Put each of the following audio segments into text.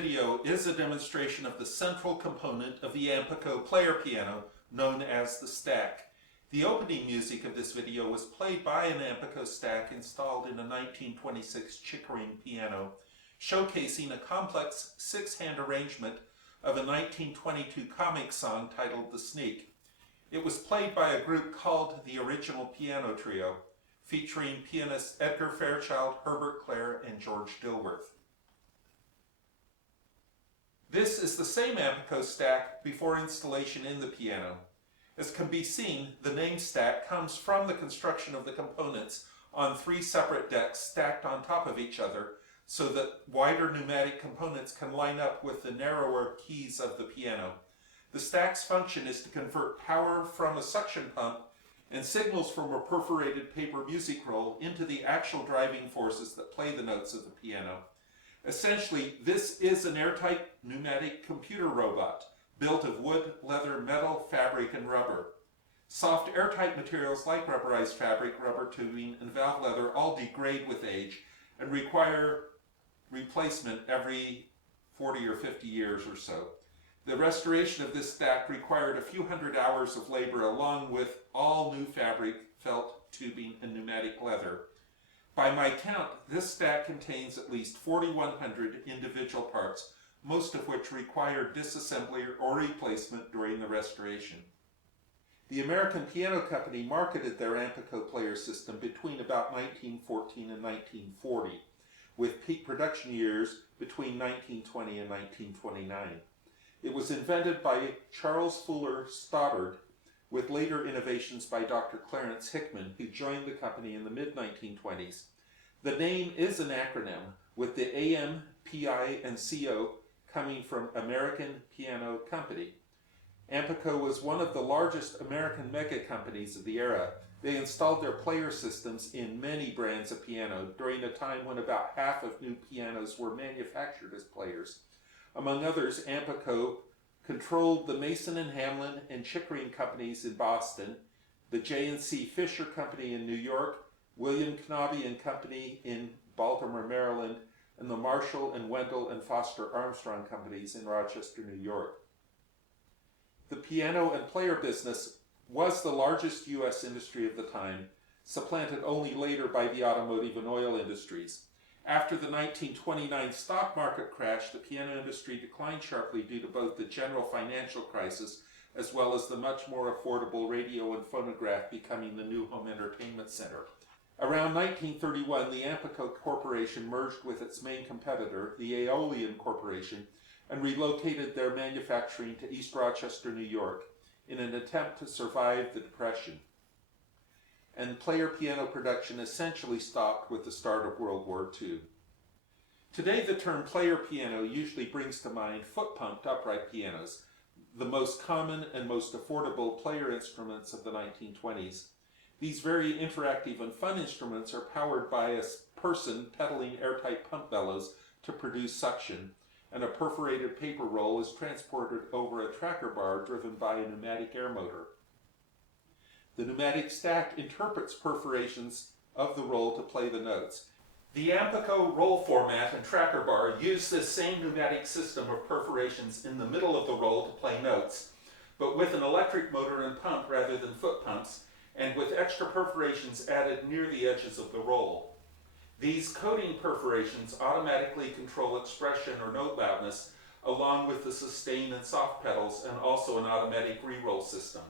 video is a demonstration of the central component of the Ampico player piano, known as the stack. The opening music of this video was played by an Ampico stack installed in a 1926 Chickering piano, showcasing a complex six-hand arrangement of a 1922 comic song titled The Sneak. It was played by a group called the Original Piano Trio, featuring pianists Edgar Fairchild, Herbert Clare, and George Dilworth. This is the same Ampico stack before installation in the piano. As can be seen, the name stack comes from the construction of the components on three separate decks stacked on top of each other so that wider pneumatic components can line up with the narrower keys of the piano. The stack's function is to convert power from a suction pump and signals from a perforated paper music roll into the actual driving forces that play the notes of the piano. Essentially, this is an airtight pneumatic computer robot built of wood, leather, metal, fabric, and rubber. Soft airtight materials like rubberized fabric, rubber tubing, and valve leather all degrade with age and require replacement every 40 or 50 years or so. The restoration of this stack required a few hundred hours of labor along with all new fabric, felt, tubing, and pneumatic leather. By my count, this stack contains at least 4,100 individual parts, most of which required disassembly or replacement during the restoration. The American Piano Company marketed their Ampico player system between about 1914 and 1940, with peak production years between 1920 and 1929. It was invented by Charles Fuller Stoddard, with later innovations by Dr. Clarence Hickman, who joined the company in the mid-1920s. The name is an acronym, with the AM, PI, and CO coming from American Piano Company. Ampico was one of the largest American mega companies of the era. They installed their player systems in many brands of piano during a time when about half of new pianos were manufactured as players. Among others, Ampico controlled the Mason and Hamlin and Chickering companies in Boston, the J&C Fisher Company in New York, William Knobbe and Company in Baltimore, Maryland, and the Marshall and Wendell and Foster Armstrong companies in Rochester, New York. The piano and player business was the largest U.S. industry of the time, supplanted only later by the automotive and oil industries. After the 1929 stock market crash, the piano industry declined sharply due to both the general financial crisis as well as the much more affordable radio and phonograph becoming the new home entertainment center. Around 1931, the Ampico Corporation merged with its main competitor, the Aeolian Corporation, and relocated their manufacturing to East Rochester, New York, in an attempt to survive the Depression. And player piano production essentially stopped with the start of World War II. Today, the term player piano usually brings to mind foot-pumped upright pianos, the most common and most affordable player instruments of the 1920s. These very interactive and fun instruments are powered by a person pedaling airtight pump bellows to produce suction, and a perforated paper roll is transported over a tracker bar driven by a pneumatic air motor. The pneumatic stack interprets perforations of the roll to play the notes. The Ampico roll format and tracker bar use this same pneumatic system of perforations in the middle of the roll to play notes, but with an electric motor and pump rather than foot pumps, and with extra perforations added near the edges of the roll. These coating perforations automatically control expression or note loudness, along with the sustain and soft pedals, and also an automatic re-roll system.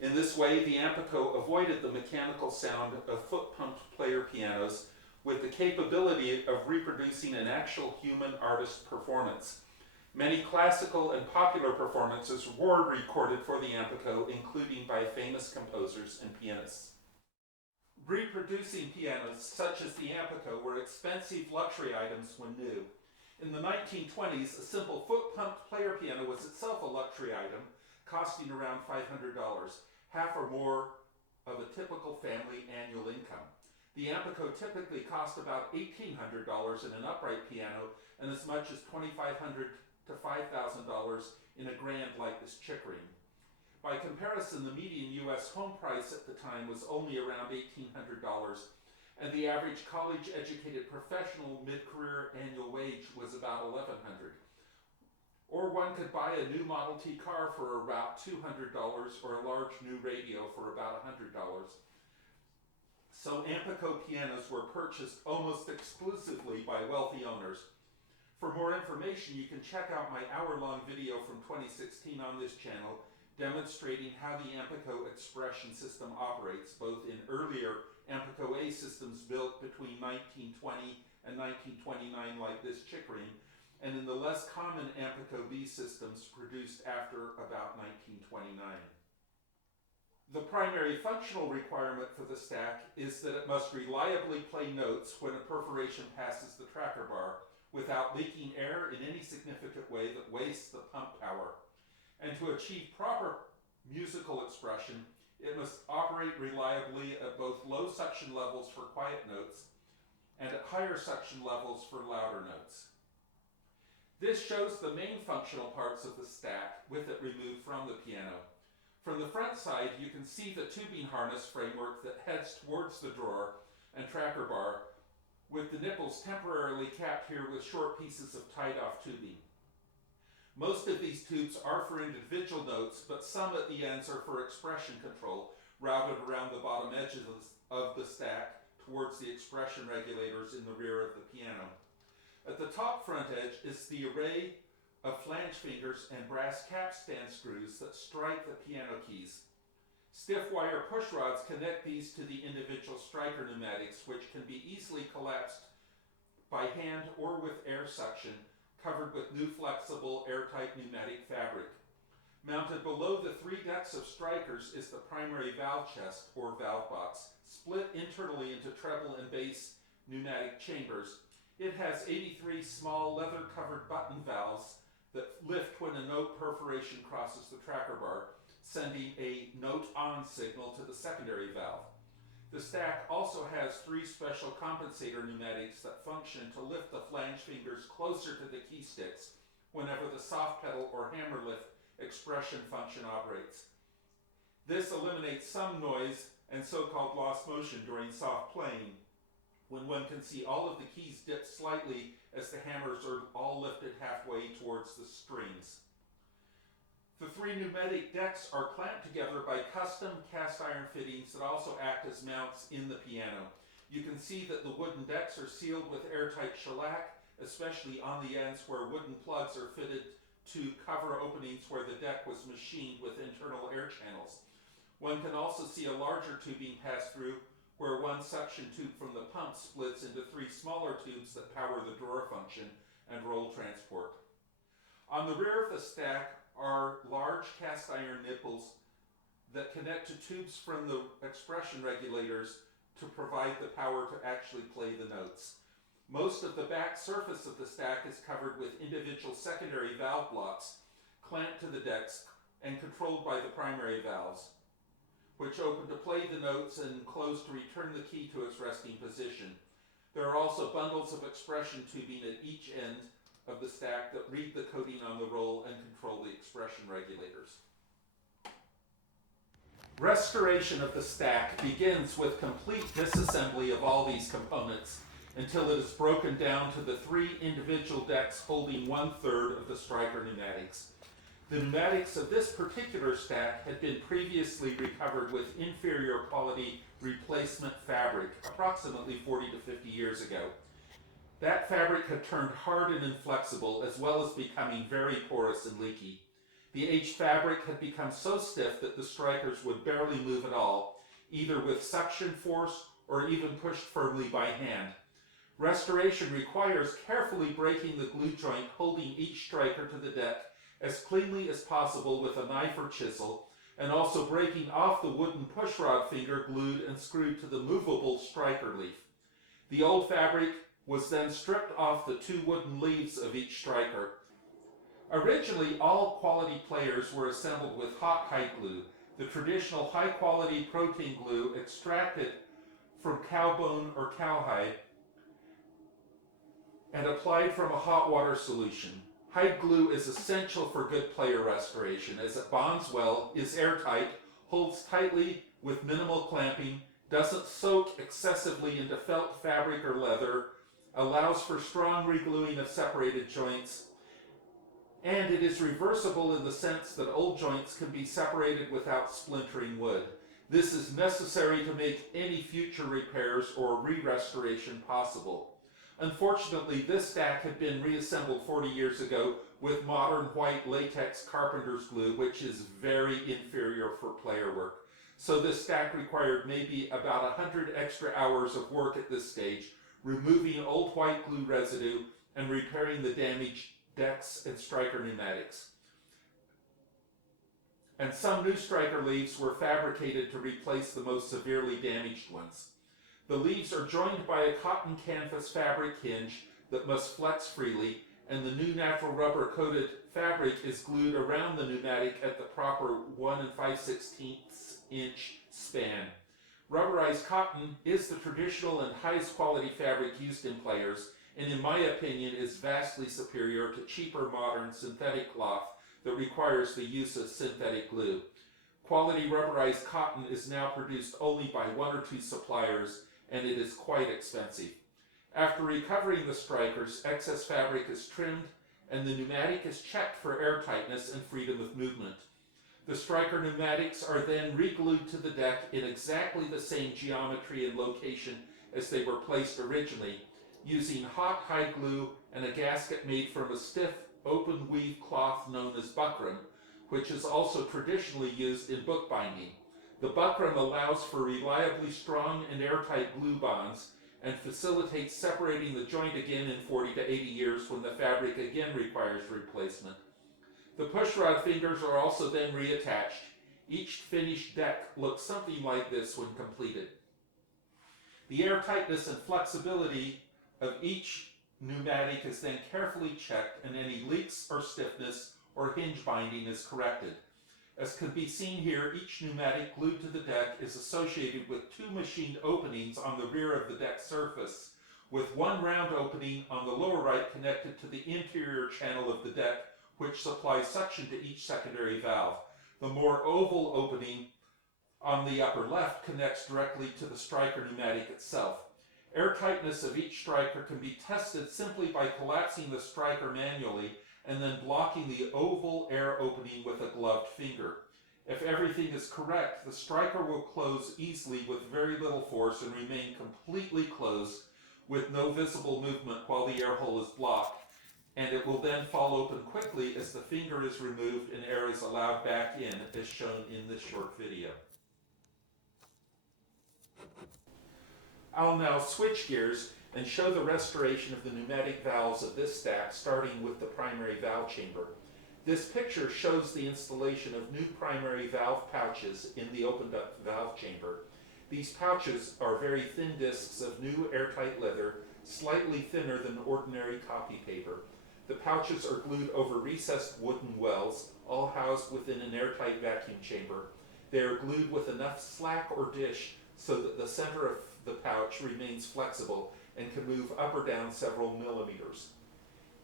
In this way, the Ampico avoided the mechanical sound of foot-pumped player pianos with the capability of reproducing an actual human artist performance. Many classical and popular performances were recorded for the Ampico, including by famous composers and pianists. Reproducing pianos such as the Ampico were expensive luxury items when new. In the 1920s, a simple foot-pumped player piano was itself a luxury item, costing around $500, half or more of a typical family annual income. The Ampico typically cost about $1,800 in an upright piano and as much as $2,500 to $5,000 in a grand like this Chickering. By comparison, the median U.S. home price at the time was only around $1,800, and the average college-educated professional mid-career annual wage was about $1,100. Or one could buy a new Model T car for about $200 or a large new radio for about $100. So Ampico pianos were purchased almost exclusively by wealthy owners. For more information, you can check out my hour-long video from 2016 on this channel demonstrating how the Ampico expression system operates, both in earlier Ampico A systems built between 1920 and 1929 like this Chickering, and in the less common Ampico B systems produced after about 1929. The primary functional requirement for the stack is that it must reliably play notes when a perforation passes the tracker bar without leaking air in any significant way that wastes the pump power. And to achieve proper musical expression, it must operate reliably at both low suction levels for quiet notes and at higher suction levels for louder notes. This shows the main functional parts of the stack with it removed from the piano. From the front side, you can see the tubing harness framework that heads towards the drawer and tracker bar, with the nipples temporarily capped here with short pieces of tied-off tubing. Most of these tubes are for individual notes, but some at the ends are for expression control, routed around the bottom edges of the stack towards the expression regulators in the rear of the piano. At the top front edge is the array of flange fingers and brass capstan screws that strike the piano keys. Stiff wire push rods connect these to the individual striker pneumatics, which can be easily collapsed by hand or with air suction, covered with new flexible airtight pneumatic fabric. Mounted below the 3 decks of strikers is the primary valve chest or valve box, split internally into treble and bass pneumatic chambers. It has 83 small leather-covered button valves that lift when a note perforation crosses the tracker bar, sending a note-on signal to the secondary valve. The stack also has 3 special compensator pneumatics that function to lift the flange fingers closer to the key sticks whenever the soft pedal or hammer lift expression function operates. This eliminates some noise and so-called lost motion during soft playing, when one can see all of the keys dip slightly as the hammers are all lifted halfway towards the strings. The 3 pneumatic decks are clamped together by custom cast iron fittings that also act as mounts in the piano. You can see that the wooden decks are sealed with airtight shellac, especially on the ends where wooden plugs are fitted to cover openings where the deck was machined with internal air channels. One can also see a larger tubing pass through where one suction tube from the pump splits into 3 smaller tubes that power the drawer function and roll transport. On the rear of the stack are large cast iron nipples that connect to tubes from the expression regulators to provide the power to actually play the notes. Most of the back surface of the stack is covered with individual secondary valve blocks clamped to the decks and controlled by the primary valves, which open to play the notes and close to return the key to its resting position. There are also bundles of expression tubing at each end of the stack that read the coding on the roll and control the expression regulators. Restoration of the stack begins with complete disassembly of all these components until it is broken down to the 3 individual decks holding 1/3 of the striker pneumatics. The pneumatics of this particular stack had been previously recovered with inferior quality replacement fabric approximately 40 to 50 years ago. That fabric had turned hard and inflexible, as well as becoming very porous and leaky. The aged fabric had become so stiff that the strikers would barely move at all, either with suction force or even pushed firmly by hand. Restoration requires carefully breaking the glue joint holding each striker to the deck as cleanly as possible with a knife or chisel, and also breaking off the wooden pushrod finger glued and screwed to the movable striker leaf. The old fabric was then stripped off the 2 wooden leaves of each striker. Originally, all quality players were assembled with hot hide glue, the traditional high-quality protein glue extracted from cow bone or cowhide and applied from a hot water solution. Hide glue is essential for good player restoration as it bonds well, is airtight, holds tightly with minimal clamping, doesn't soak excessively into felt fabric or leather, allows for strong regluing of separated joints, And it is reversible in the sense that old joints can be separated without splintering wood. This is necessary to make any future repairs or re-restoration possible. Unfortunately, this stack had been reassembled 40 years ago with modern white latex carpenter's glue, which is very inferior for player work. So this stack required maybe about 100 extra hours of work at this stage, removing old white glue residue and repairing the damaged decks and striker pneumatics. And some new striker leaves were fabricated to replace the most severely damaged ones. The leaves are joined by a cotton canvas fabric hinge that must flex freely, and the new natural rubber coated fabric is glued around the pneumatic at the proper 1 5/16 inch span. Rubberized cotton is the traditional and highest quality fabric used in players, and in my opinion is vastly superior to cheaper modern synthetic cloth that requires the use of synthetic glue. Quality rubberized cotton is now produced only by 1 or 2 suppliers, and it is quite expensive. After recovering the strikers, excess fabric is trimmed and the pneumatic is checked for airtightness and freedom of movement. The striker pneumatics are then re-glued to the deck in exactly the same geometry and location as they were placed originally, using hot hide glue and a gasket made from a stiff open weave cloth known as buckram, which is also traditionally used in bookbinding. The buckram allows for reliably strong and airtight glue bonds and facilitates separating the joint again in 40 to 80 years when the fabric again requires replacement. The pushrod fingers are also then reattached. Each finished deck looks something like this when completed. The airtightness and flexibility of each pneumatic is then carefully checked, and any leaks or stiffness or hinge binding is corrected. As can be seen here, each pneumatic glued to the deck is associated with 2 machined openings on the rear of the deck surface, with 1 round opening on the lower right connected to the interior channel of the deck, which supplies suction to each secondary valve. The more oval opening on the upper left connects directly to the striker pneumatic itself. Airtightness of each striker can be tested simply by collapsing the striker manually and then blocking the oval air opening with a gloved finger. If everything is correct, the striker will close easily with very little force and remain completely closed with no visible movement while the air hole is blocked, and it will then fall open quickly as the finger is removed and air is allowed back in, as shown in this short video. I'll now switch gears and show the restoration of the pneumatic valves of this stack, starting with the primary valve chamber. This picture shows the installation of new primary valve pouches in the opened up valve chamber. These pouches are very thin discs of new airtight leather, slightly thinner than ordinary copy paper. The pouches are glued over recessed wooden wells, all housed within an airtight vacuum chamber. They are glued with enough slack or dish so that the center of the pouch remains flexible and can move up or down several millimeters.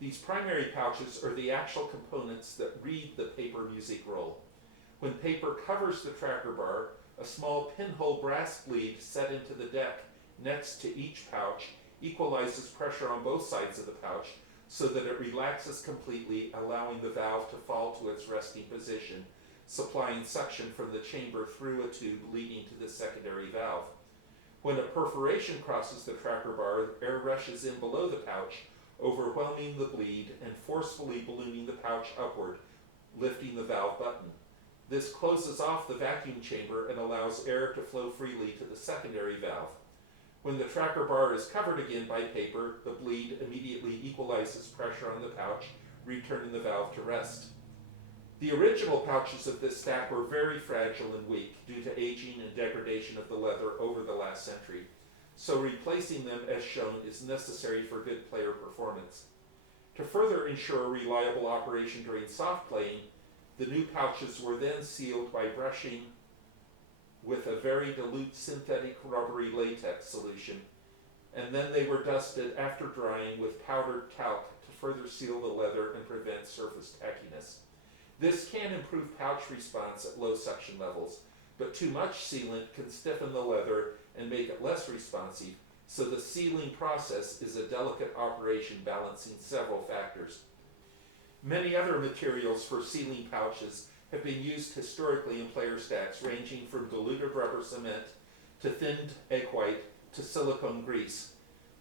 These primary pouches are the actual components that read the paper music roll. When paper covers the tracker bar, a small pinhole brass bleed set into the deck next to each pouch equalizes pressure on both sides of the pouch so that it relaxes completely, allowing the valve to fall to its resting position, supplying suction from the chamber through a tube leading to the secondary valve. When a perforation crosses the tracker bar, air rushes in below the pouch, overwhelming the bleed and forcefully ballooning the pouch upward, lifting the valve button. This closes off the vacuum chamber and allows air to flow freely to the secondary valve. When the tracker bar is covered again by paper, the bleed immediately equalizes pressure on the pouch, returning the valve to rest. The original pouches of this stack were very fragile and weak due to aging and degradation of the leather over the last century, so replacing them as shown is necessary for good player performance. To further ensure reliable operation during soft playing, the new pouches were then sealed by brushing with a very dilute synthetic rubbery latex solution, and then they were dusted after drying with powdered talc to further seal the leather and prevent surface tackiness. This can improve pouch response at low suction levels, but too much sealant can stiffen the leather and make it less responsive, so the sealing process is a delicate operation balancing several factors. Many other materials for sealing pouches have been used historically in player stacks, ranging from diluted rubber cement to thinned egg white to silicone grease.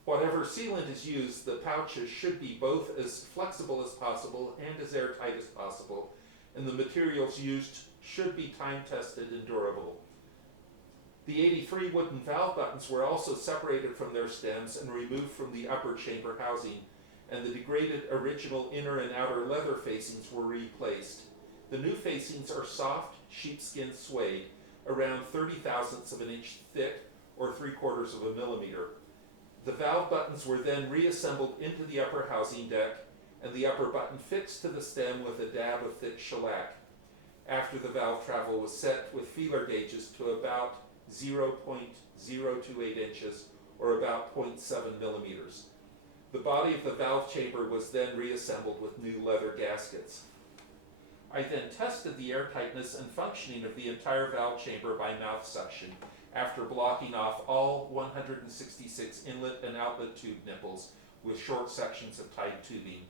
Whatever sealant is used, the pouches should be both as flexible as possible and as airtight as possible, and the materials used should be time-tested and durable. The 83 wooden valve buttons were also separated from their stems and removed from the upper chamber housing, and the degraded original inner and outer leather facings were replaced. The new facings are soft sheepskin suede, around 30 thousandths of an inch thick, or 3/4 of a millimeter. The valve buttons were then reassembled into the upper housing deck, and the upper button fixed to the stem with a dab of thick shellac. After the valve travel was set with feeler gauges to about 0.028 inches, or about 0.7 millimeters. The body of the valve chamber was then reassembled with new leather gaskets. I then tested the airtightness and functioning of the entire valve chamber by mouth suction after blocking off all 166 inlet and outlet tube nipples with short sections of tight tubing.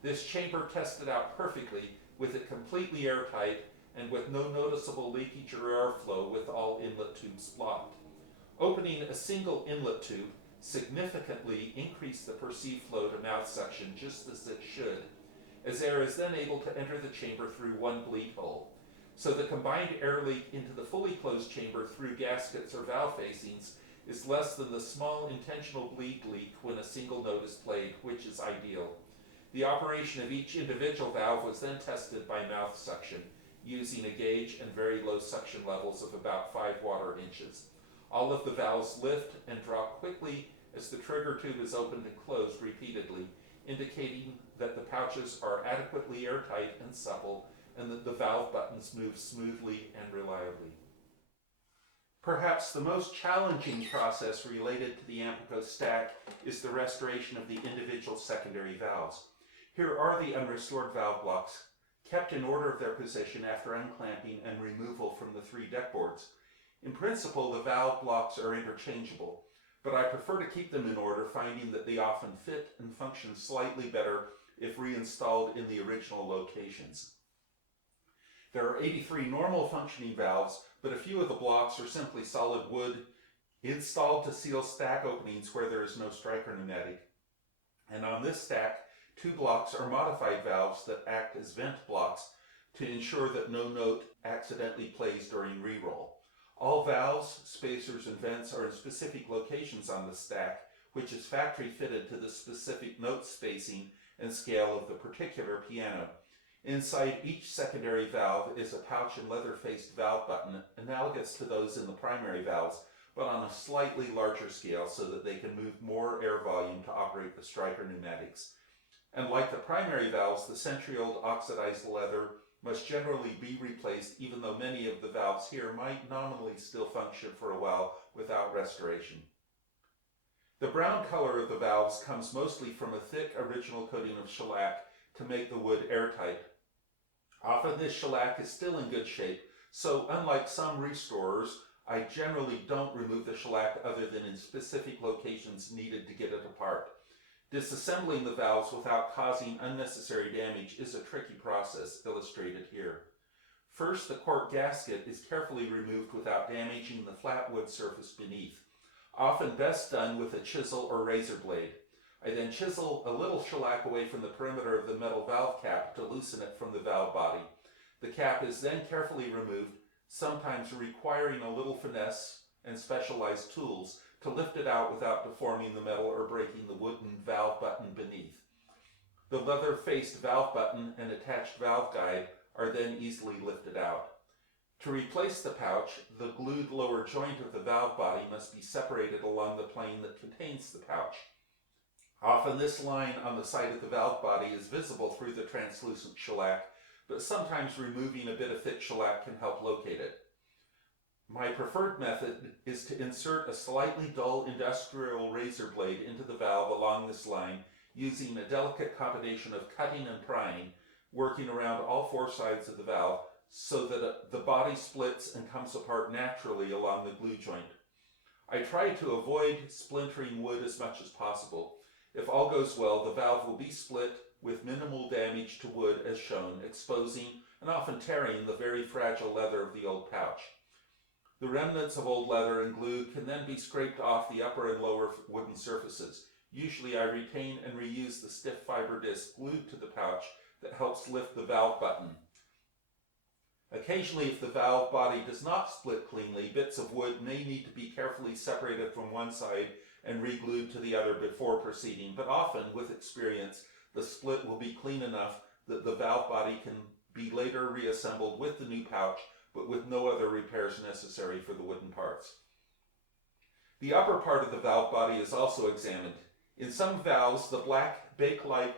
This chamber tested out perfectly with it completely airtight and with no noticeable leakage or airflow with all inlet tubes blocked. Opening a single inlet tube significantly increased the perceived flow to mouth suction just as it should, as air is then able to enter the chamber through one bleed hole. So the combined air leak into the fully closed chamber through gaskets or valve facings is less than the small intentional bleed leak when a single note is played, which is ideal. The operation of each individual valve was then tested by mouth suction, using a gauge and very low suction levels of about 5 water inches. All of the valves lift and drop quickly as the trigger tube is opened and closed repeatedly, indicating that the pouches are adequately airtight and supple, and that the valve buttons move smoothly and reliably. Perhaps the most challenging process related to the Ampico stack is the restoration of the individual secondary valves. Here are the unrestored valve blocks, kept in order of their position after unclamping and removal from the 3 deck boards. In principle, the valve blocks are interchangeable, but I prefer to keep them in order, finding that they often fit and function slightly better if reinstalled in the original locations. There are 83 normal functioning valves, but a few of the blocks are simply solid wood installed to seal stack openings where there is no striker pneumatic. And on this stack, 2 blocks are modified valves that act as vent blocks to ensure that no note accidentally plays during re-roll. All valves, spacers, and vents are in specific locations on the stack, which is factory fitted to the specific note spacing and scale of the particular piano. Inside each secondary valve is a pouch and leather-faced valve button, analogous to those in the primary valves, but on a slightly larger scale so that they can move more air volume to operate the striker pneumatics. And like the primary valves, the century-old oxidized leather must generally be replaced, even though many of the valves here might nominally still function for a while without restoration. The brown color of the valves comes mostly from a thick original coating of shellac to make the wood airtight. Often this shellac is still in good shape, so unlike some restorers, I generally don't remove the shellac other than in specific locations needed to get it apart. Disassembling the valves without causing unnecessary damage is a tricky process, illustrated here. First, the cork gasket is carefully removed without damaging the flat wood surface beneath, often best done with a chisel or razor blade. I then chisel a little shellac away from the perimeter of the metal valve cap to loosen it from the valve body. The cap is then carefully removed, sometimes requiring a little finesse and specialized tools to lift it out without deforming the metal or breaking the wooden valve button beneath. The leather-faced valve button and attached valve guide are then easily lifted out. To replace the pouch, the glued lower joint of the valve body must be separated along the plane that contains the pouch. Often this line on the side of the valve body is visible through the translucent shellac, but sometimes removing a bit of thick shellac can help locate it. My preferred method is to insert a slightly dull industrial razor blade into the valve along this line, using a delicate combination of cutting and prying, working around all 4 sides of the valve so that the body splits and comes apart naturally along the glue joint. I try to avoid splintering wood as much as possible. If all goes well, the valve will be split with minimal damage to wood as shown, exposing and often tearing the very fragile leather of the old pouch. The remnants of old leather and glue can then be scraped off the upper and lower wooden surfaces. Usually I retain and reuse the stiff fiber disc glued to the pouch that helps lift the valve button. Occasionally, if the valve body does not split cleanly, bits of wood may need to be carefully separated from one side and re-glued to the other before proceeding, but often, with experience, the split will be clean enough that the valve body can be later reassembled with the new pouch, but with no other repairs necessary for the wooden parts. The upper part of the valve body is also examined. In some valves, the black bake-like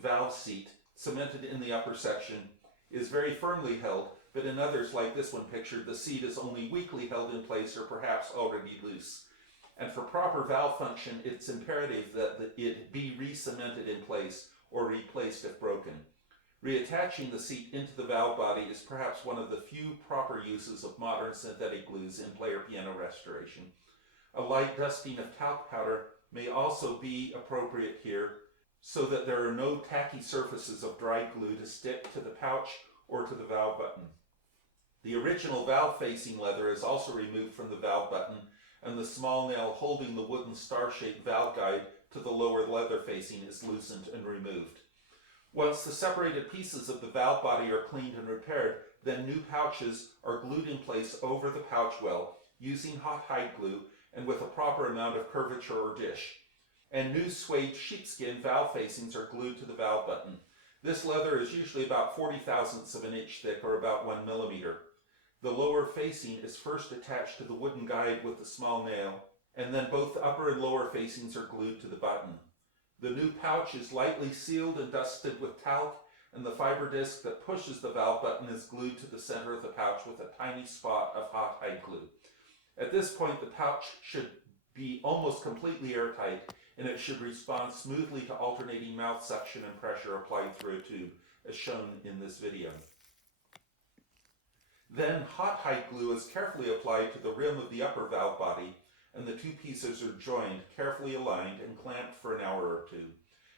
valve seat, cemented in the upper section, is very firmly held, but in others, like this one pictured, the seat is only weakly held in place or perhaps already loose. And for proper valve function, it's imperative that it be re-cemented in place or replaced if broken. Reattaching the seat into the valve body is perhaps one of the few proper uses of modern synthetic glues in player piano restoration. A light dusting of talc powder may also be appropriate here so that there are no tacky surfaces of dried glue to stick to the pouch or to the valve button. The original valve facing leather is also removed from the valve button, and the small nail holding the wooden star-shaped valve guide to the lower leather facing is loosened and removed. Once the separated pieces of the valve body are cleaned and repaired, then new pouches are glued in place over the pouch well, using hot hide glue and with a proper amount of curvature or dish. And new suede sheepskin valve facings are glued to the valve button. This leather is usually about 40/1000ths of an inch thick, or about 1 millimeter. The lower facing is first attached to the wooden guide with the small nail, and then both the upper and lower facings are glued to the button. The new pouch is lightly sealed and dusted with talc, and the fiber disc that pushes the valve button is glued to the center of the pouch with a tiny spot of hot hide glue. At this point, the pouch should be almost completely airtight, and it should respond smoothly to alternating mouth suction and pressure applied through a tube, as shown in this video. Then hot hide glue is carefully applied to the rim of the upper valve body, and the two pieces are joined, carefully aligned, and clamped for an hour or two.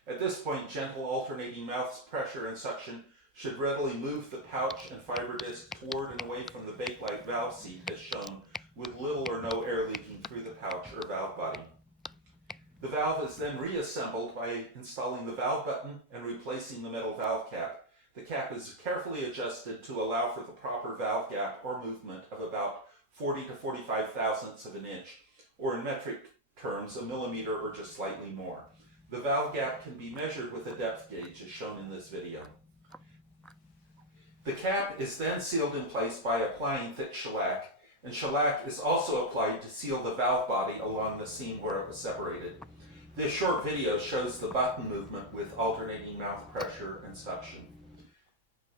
At this point, gentle alternating mouth pressure and suction should readily move the pouch and fiber disc toward and away from the bake-like valve seat, as shown, with little or no air leaking through the pouch or valve body. The valve is then reassembled by installing the valve button and replacing the metal valve cap. The cap is carefully adjusted to allow for the proper valve gap or movement of about 40 to 45/1000ths of an inch, or in metric terms, a millimeter or just slightly more. The valve gap can be measured with a depth gauge, as shown in this video. The cap is then sealed in place by applying thick shellac, and shellac is also applied to seal the valve body along the seam where it was separated. This short video shows the button movement with alternating mouth pressure and suction.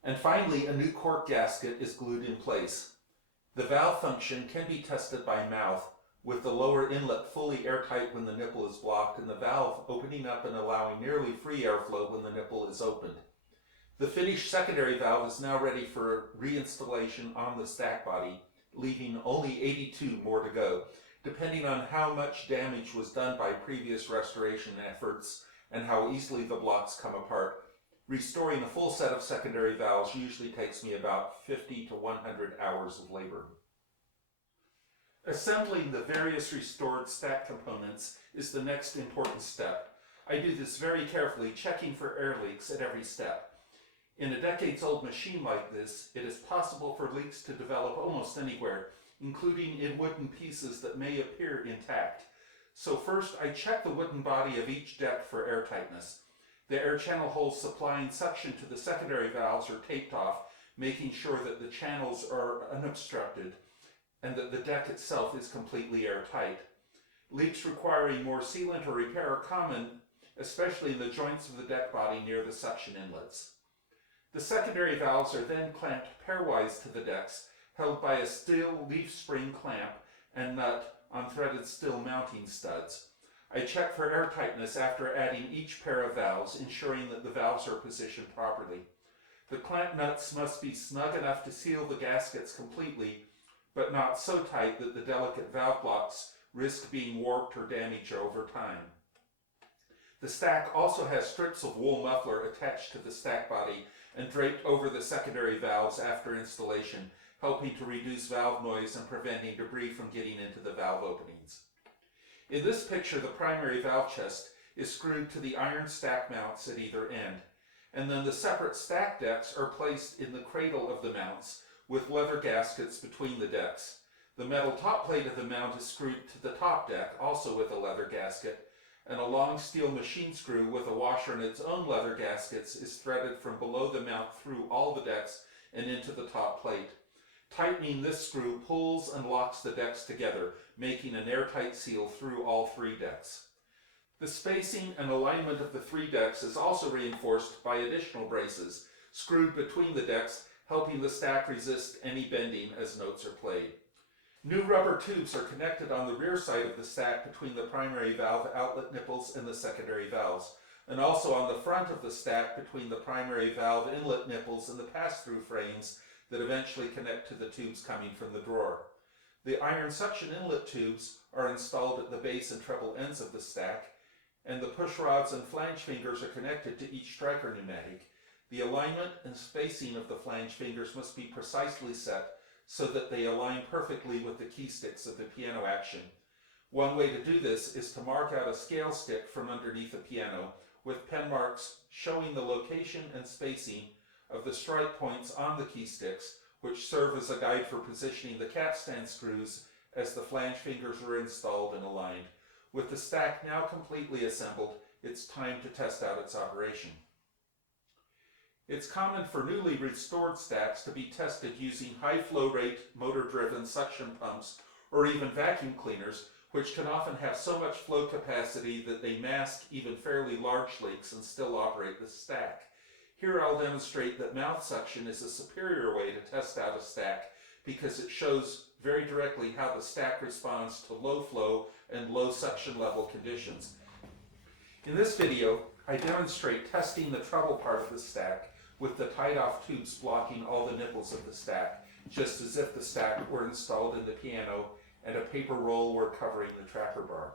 And finally, a new cork gasket is glued in place. The valve function can be tested by mouth, with the lower inlet fully airtight when the nipple is blocked and the valve opening up and allowing nearly free airflow when the nipple is opened. The finished secondary valve is now ready for reinstallation on the stack body, leaving only 82 more to go, depending on how much damage was done by previous restoration efforts and how easily the blocks come apart. Restoring a full set of secondary valves usually takes me about 50 to 100 hours of labor. Assembling the various restored stack components is the next important step. I do this very carefully, checking for air leaks at every step. In a decades-old machine like this, it is possible for leaks to develop almost anywhere, including in wooden pieces that may appear intact. So first, I check the wooden body of each deck for airtightness. The air channel holes supplying suction to the secondary valves are taped off, making sure that the channels are unobstructed and that the deck itself is completely airtight. Leaks requiring more sealant or repair are common, especially in the joints of the deck body near the suction inlets. The secondary valves are then clamped pairwise to the decks, held by a steel leaf spring clamp and nut on threaded steel mounting studs. I check for airtightness after adding each pair of valves, ensuring that the valves are positioned properly. The clamp nuts must be snug enough to seal the gaskets completely, but not so tight that the delicate valve blocks risk being warped or damaged over time. The stack also has strips of wool muffler attached to the stack body and draped over the secondary valves after installation, helping to reduce valve noise and preventing debris from getting into the valve openings. In this picture, the primary valve chest is screwed to the iron stack mounts at either end, and then the separate stack decks are placed in the cradle of the mounts with leather gaskets between the decks. The metal top plate of the mount is screwed to the top deck, also with a leather gasket, and a long steel machine screw with a washer and its own leather gaskets is threaded from below the mount through all the decks and into the top plate. Tightening this screw pulls and locks the decks together, making an airtight seal through all three decks. The spacing and alignment of the three decks is also reinforced by additional braces screwed between the decks, helping the stack resist any bending as notes are played. New rubber tubes are connected on the rear side of the stack between the primary valve outlet nipples and the secondary valves, and also on the front of the stack between the primary valve inlet nipples and the pass-through frames that eventually connect to the tubes coming from the drawer. The iron suction inlet tubes are installed at the base and treble ends of the stack, and the push rods and flange fingers are connected to each striker pneumatic. The alignment and spacing of the flange fingers must be precisely set so that they align perfectly with the key sticks of the piano action. One way to do this is to mark out a scale stick from underneath the piano with pen marks showing the location and spacing of the strike points on the key sticks, which serve as a guide for positioning the capstan screws as the flange fingers are installed and aligned. With the stack now completely assembled, it's time to test out its operation. It's common for newly restored stacks to be tested using high flow rate motor-driven suction pumps or even vacuum cleaners, which can often have so much flow capacity that they mask even fairly large leaks and still operate the stack. Here I'll demonstrate that mouth suction is a superior way to test out a stack because it shows very directly how the stack responds to low flow and low suction level conditions. In this video, I demonstrate testing the treble part of the stack with the tied-off tubes blocking all the nipples of the stack, just as if the stack were installed in the piano and a paper roll were covering the tracker bar.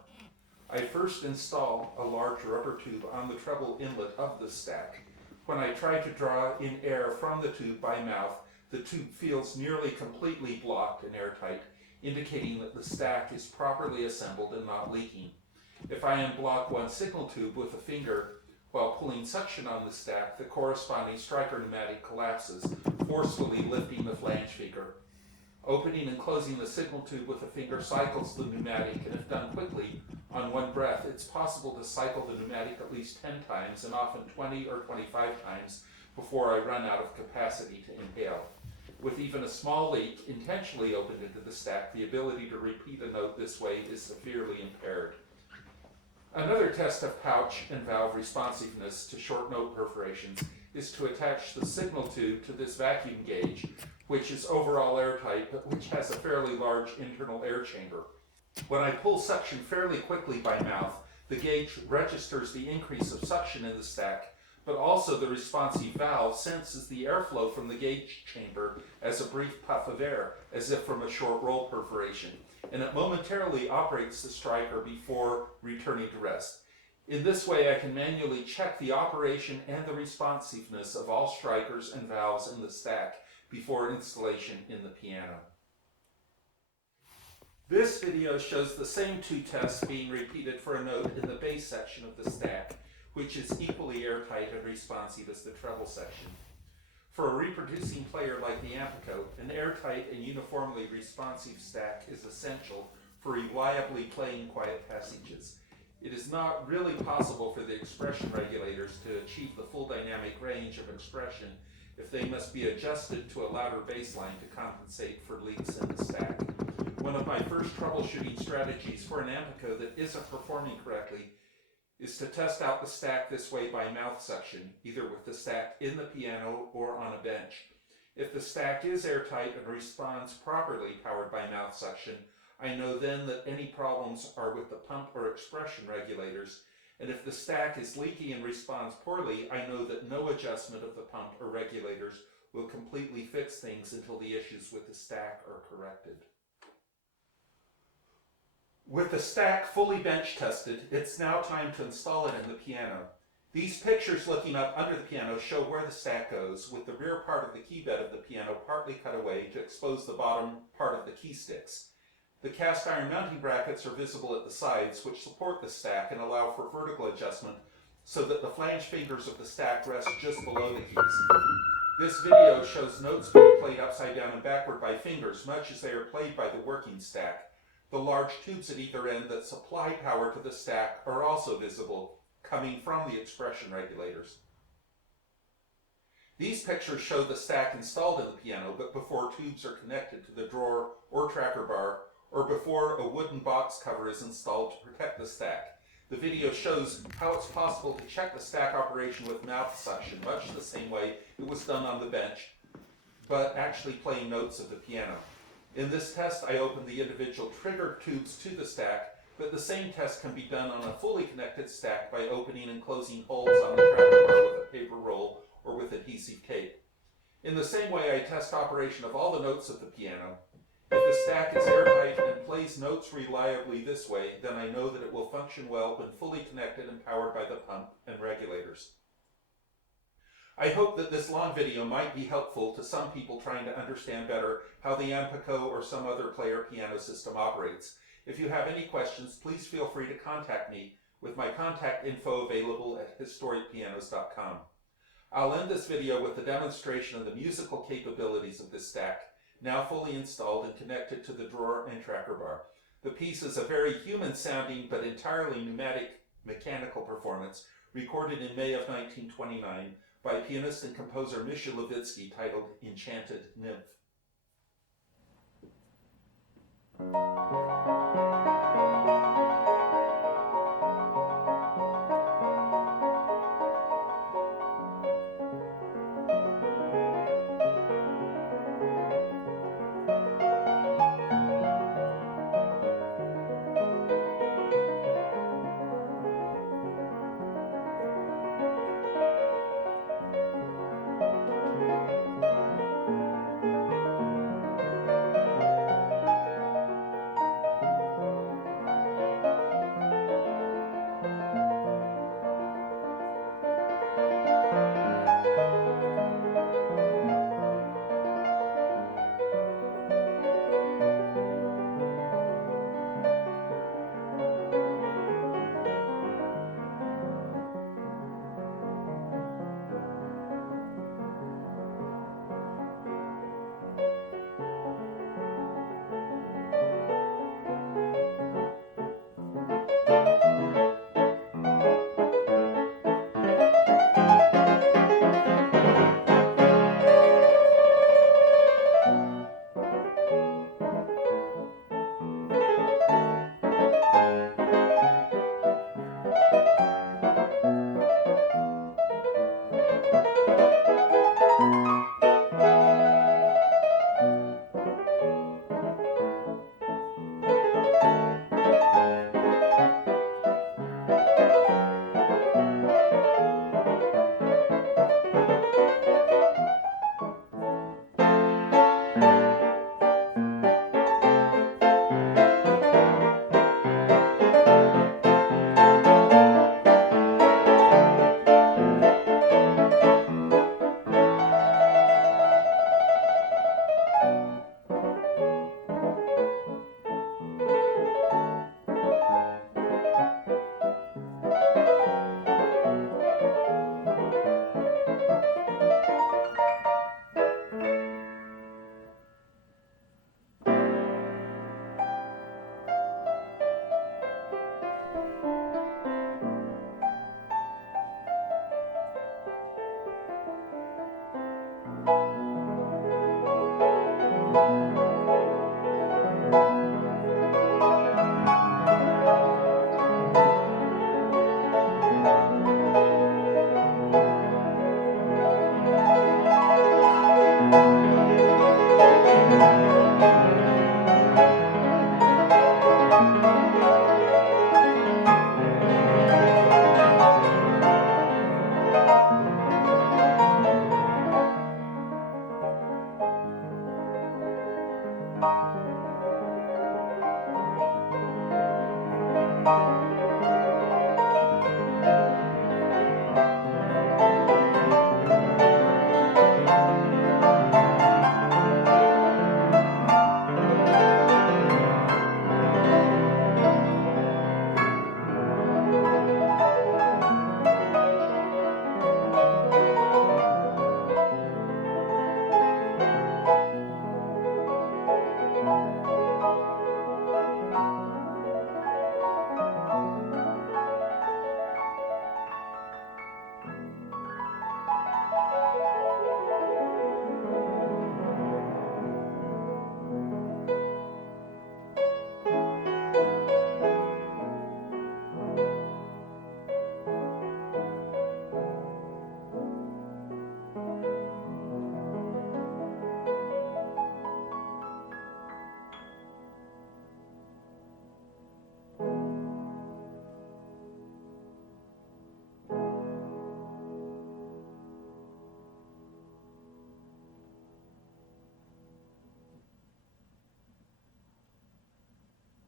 I first install a large rubber tube on the treble inlet of the stack. When I try to draw in air from the tube by mouth, the tube feels nearly completely blocked and airtight, indicating that the stack is properly assembled and not leaking. If I unblock one signal tube with a finger while pulling suction on the stack, the corresponding striker pneumatic collapses, forcefully lifting the flange finger. Opening and closing the signal tube with a finger cycles the pneumatic, and if done quickly, on one breath, it's possible to cycle the pneumatic at least 10 times and often 20 or 25 times before I run out of capacity to inhale. With even a small leak intentionally opened into the stack, the ability to repeat a note this way is severely impaired. Another test of pouch and valve responsiveness to short note perforations is to attach the signal tube to this vacuum gauge, which is overall airtight, but which has a fairly large internal air chamber. When I pull suction fairly quickly by mouth, the gauge registers the increase of suction in the stack, but also the responsive valve senses the airflow from the gauge chamber as a brief puff of air, as if from a short roll perforation, and it momentarily operates the striker before returning to rest. In this way, I can manually check the operation and the responsiveness of all strikers and valves in the stack before installation in the piano. This video shows the same two tests being repeated for a note in the bass section of the stack, which is equally airtight and responsive as the treble section. For a reproducing player like the Ampico, an airtight and uniformly responsive stack is essential for reliably playing quiet passages. It is not really possible for the expression regulators to achieve the full dynamic range of expression if they must be adjusted to a louder bass line to compensate for leaks in the stack. One of my first troubleshooting strategies for an Ampico that isn't performing correctly is to test out the stack this way by mouth suction, either with the stack in the piano or on a bench. If the stack is airtight and responds properly powered by mouth suction, I know then that any problems are with the pump or expression regulators, and if the stack is leaky and responds poorly, I know that no adjustment of the pump or regulators will completely fix things until the issues with the stack are corrected. With the stack fully bench tested, it's now time to install it in the piano. These pictures looking up under the piano show where the stack goes, with the rear part of the key bed of the piano partly cut away to expose the bottom part of the key sticks. The cast iron mounting brackets are visible at the sides, which support the stack and allow for vertical adjustment so that the flange fingers of the stack rest just below the keys. This video shows notes being played upside down and backward by fingers, much as they are played by the working stack. The large tubes at either end that supply power to the stack are also visible, coming from the expression regulators. These pictures show the stack installed in the piano, but before tubes are connected to the drawer or tracker bar, or before a wooden box cover is installed to protect the stack. The video shows how it's possible to check the stack operation with mouth suction, much the same way it was done on the bench, but actually playing notes of the piano. In this test, I opened the individual trigger tubes to the stack, but the same test can be done on a fully connected stack by opening and closing holes on the tracker bar with a paper roll or with adhesive tape. In the same way, I test operation of all the notes of the piano. If the stack is airtight and plays notes reliably this way, then I know that it will function well when fully connected and powered by the pump and regulators. I hope that this long video might be helpful to some people trying to understand better how the Ampico or some other player piano system operates. If you have any questions, please feel free to contact me with my contact info available at historicpianos.com. I'll end this video with a demonstration of the musical capabilities of this stack, now fully installed and connected to the drawer and tracker bar. The piece is a very human-sounding but entirely pneumatic mechanical performance recorded in May of 1929 by pianist and composer Misha Levitsky, titled Enchanted Nymph.